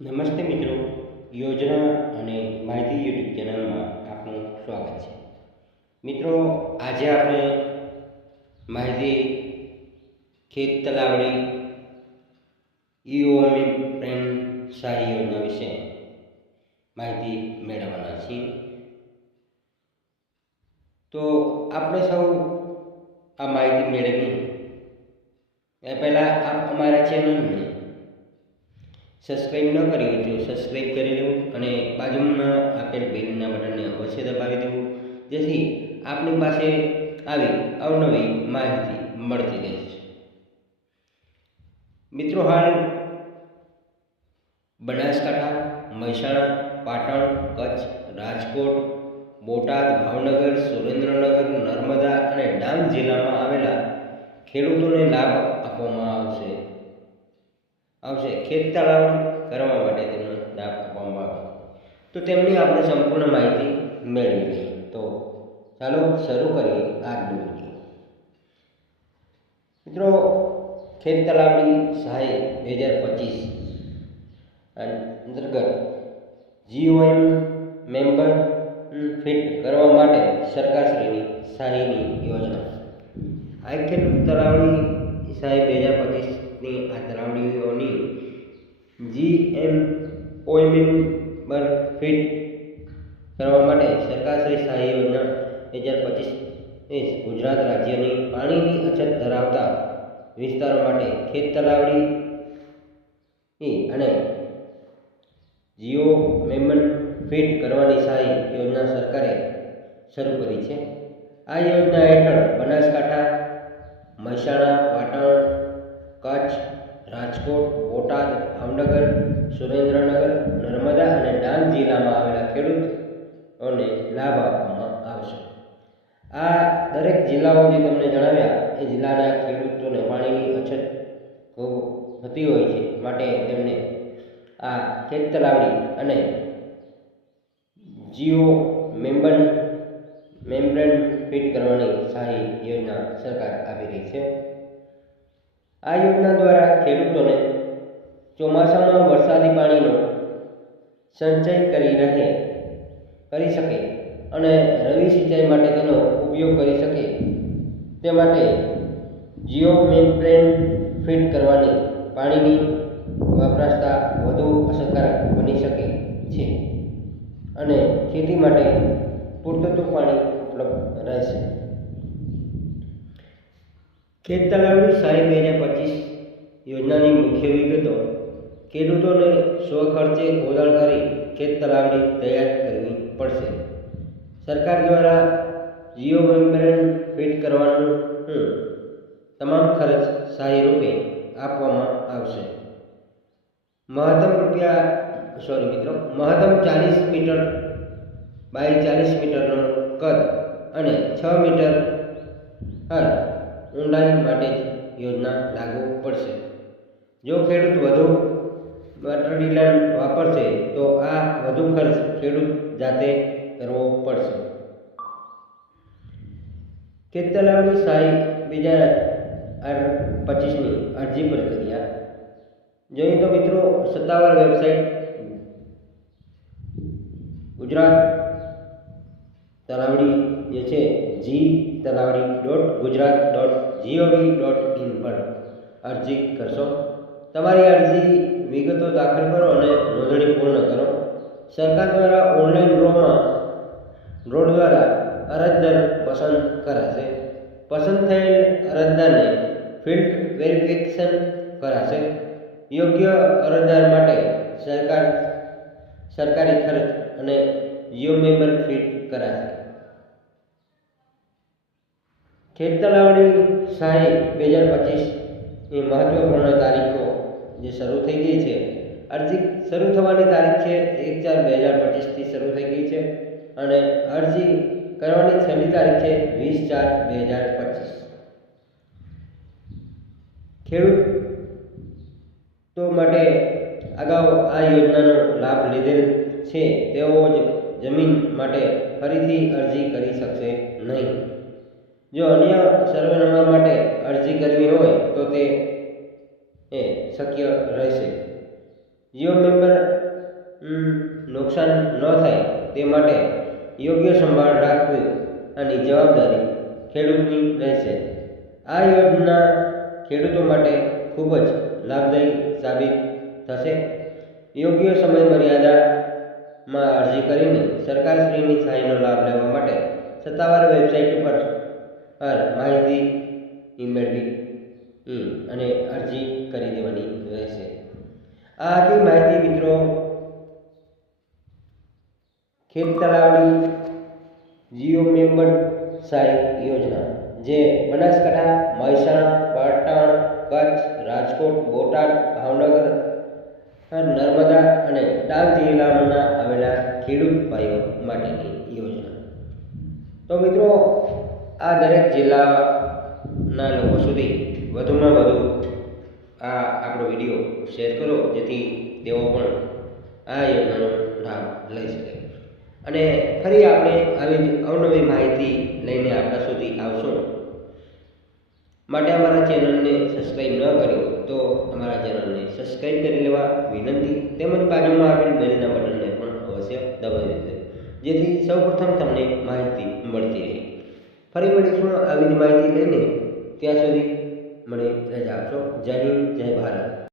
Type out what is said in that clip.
નમસ્તે મિત્રો. યોજના અને માહિતી યુટ્યુબ ચેનલમાં આપનું સ્વાગત છે. મિત્રો, આજે આપણે માહિતી ખેત તલાવડી ઈઓમી પ્રેમ સહાય યોજના વિશે માહિતી મેળવવાના છીએ. તો આપણે સૌ આ માહિતી મેળવી એ પહેલાં આપ અમારા ચેનલને સબસ્ક્રાઈબ ન કરી તો સબસ્ક્રાઈબ કરી લેવું અને બાજુમાં આપેલ બેલના બટનને અવશ્ય દબાવી દેવું. જેથી આપની પાસે આવી અવનવી માહિતી મળતી રહેશે મિત્રો, હાલ બનાસકાંઠા, મહેસાણા, પાટણ, કચ્છ, રાજકોટ, બોટાદ, ભાવનગર, સુરેન્દ્રનગર, નર્મદા અને ડાંગ જિલ્લામાં આવેલા ખેડૂતોને લાભ આપવામાં આવશે. આવશે. ખેત તલાવડી કરવા માટે તેમને લાભ આપવામાં આવે. તો તેમની આપણે સંપૂર્ણ માહિતી મેળવી લઈએ તો ચાલો શરૂ કરીએ આજનું વીડિયો મિત્રો, ખેત તલાવડી સહાય બે હજાર પચીસ. અંતર્ગત જીઓએમ મેમ્બર ફિટ કરવા માટે સરકારશ્રીની સહાયની યોજના. આ ખેત તલાવડી સહાય બે હજાર પચીસની આ તલાવડીઓની જી એમ ઓએમએમ પર ફિટ કરવા માટે સરકારશ્રી સહાય યોજના બે હજાર પચીસ ગુજરાત રાજ્યની પાણીની અછત ધરાવતા વિસ્તારો માટે ખેત તલાવડી અને જીઓ મેમન ફિટ કરવાની સહાય યોજના સરકારે શરૂ કરી છે. આ યોજના હેઠળ બનાસકાંઠા, મહેસાણા, પાટણ કચ્છ, રાજકોટ, બોટાદ, ભાવનગર, સુરેન્દ્રનગર, નર્મદા અને ડાંગ જિલ્લામાં આવેલા ખેડૂતોને લાભ આપવામાં આવશે. આ દરેક જિલ્લાઓ જે તમને જણાવ્યા, એ જિલ્લાના ખેડૂતોને પાણીની અછત ખૂબ થતી હોય છે, માટે તેમને આ ખેત તલાવડી અને જીઓ મેમ્બન, મેમ્બ્રેન ફિટ કરવાની સહાય યોજના સરકાર આપી રહી છે. આ યોજના દ્વારા ખેડૂતોને ચોમાસામાં વરસાદી પાણીનો સંચય કરી રહે, કરી શકે અને રવિ સિંચાઈ માટે તેનો ઉપયોગ કરી શકે. તે માટે જીઓ મેમ્બ્રેન ફિટ કરવાની પાણીની વપરાશતા વધુ અસરકારક બની શકે છે અને ખેતી માટે પૂરતું પાણી ઉપલબ્ધ રહેશે. ખેત તલાવડી સહાય બે હજાર પચીસ યોજનાની મુખ્ય વિગતો, ખેડૂતોને સ્વખર્ચે ઓદાણ કરી ખેત તલાવડી તૈયાર કરવી પડશે. સરકાર દ્વારા જીઓ મેમ્બ્રેન ફિટ કરવાનું તમામ ખર્ચ સહાય રૂપે આપવામાં આવશે. મહત્તમ રૂપિયા સોરી મિત્રો, મહત્તમ ચાલીસ મીટર બાય ચાલીસ મીટરનો કદ અને છ મીટર હદ ઊંડાઈ માટે યોજના લાગુ પડશે. જો ખેડૂત વધુ મટીરિયલ વાપરશે, તો આ વધુ ખર્ચ ખેડૂત જાતે કરવો પડશે. ખેતલાવડી સહાય બીજા પચીસની અરજી પ્રક્રિયા જોઈએ તો મિત્રો સત્તાવાર વેબસાઇટ ગુજરાત તલાવડી જે છે, જી તલાવડી dot Gujarat dot G O V dot in પર અરજી કરશો. તમારી અરજી વિગતો દાખલ કરો અને નોંધણી પૂર્ણ કરો. સરકાર દ્વારા ઓનલાઈન ડ્રોમાં ડ્રો દ્વારા અરજદાર પસંદ કરાશે. પસંદ થયેલ અરજદારને ફિલ્ડ વેરિફિકેશન કરાશે. યોગ્ય અરજદાર માટે સરકાર, સરકારી ખર્ચ અને જીઓ મેમ્બર ફિટ કરાશે ખેત તલાવડી સહાય બે હજાર પચીસની મહત્વપૂર્ણ તારીખો જે શરૂ થઈ ગઈ છે. અરજી શરૂ થવાની તારીખ છે એક ચાર બે હજાર પચીસથી શરૂ થઈ ગઈ છે અને અરજી કરવાની છેલ્લી તારીખ છે વીસ ચાર બે હજાર પચીસ. ખેડૂતો માટે અગાઉ આ યોજનાનો લાભ લીધેલ છે તેઓ જ જમીન માટે ફરીથી અરજી કરી શકશે નહીં. જો અન્ય સર્વે માટે અરજી કરવી હોય તો તે એ શક્ય રહેશે જીઓ મેમ્બર હમ, નુકસાન ન થાય તે માટે યોગ્ય સંભાળ રાખવી આની જવાબદારી ખેડૂતની રહેશે. આ યોજના ખેડૂતો માટે ખૂબ જ લાભદાયી સાબિત થશે. યોગ્ય સમય મર્યાદામાં અરજી કરીને સરકારશ્રીની સહાયનો લાભ લેવા માટે સત્તાવાર વેબસાઇટ પર માહિતી મેળવી અને અરજી કરી દેવાની રહેશે. આ હતી માહિતી મિત્રો ખેત તળાવડી જીઓ મેમ્બર સહાય યોજના, જે બનાસકાંઠા, મહેસાણા, પાટણ, કચ્છ, રાજકોટ, બોટાદ, ભાવનગર, નર્મદા અને ડાંગ જિલ્લામાં આવેલા ખેડૂત ભાઈઓ માટેની યોજના. તો મિત્રો, આ દરેક જિલ્લાના લોકો સુધી વધુમાં વધુ આ આપણો વીડિયો શેર કરો, જેથી તેઓ પણ આ યોજનાનો લાભ લઈ શકે. અને ફરી આપણે આવી જ અવનવી માહિતી લઈને આપણા સુધી આવશું. માટે અમારા ચેનલને સબસ્ક્રાઈબ ન કર્યું તો અમારા ચેનલને સબસ્ક્રાઈબ કરી લેવા વિનંતી. તેમજ બાજુમાં આપેલ બેલના બટનને પણ અવશ્ય દબાવી દેજો. જેથી સૌપ્રથમ તમને માહિતી મળતી રહે. ફરી મળીશું આવી જ માહિતી લઈને. ત્યાં સુધી મને રજા આપશો. જય હિન્દ, જય ભારત.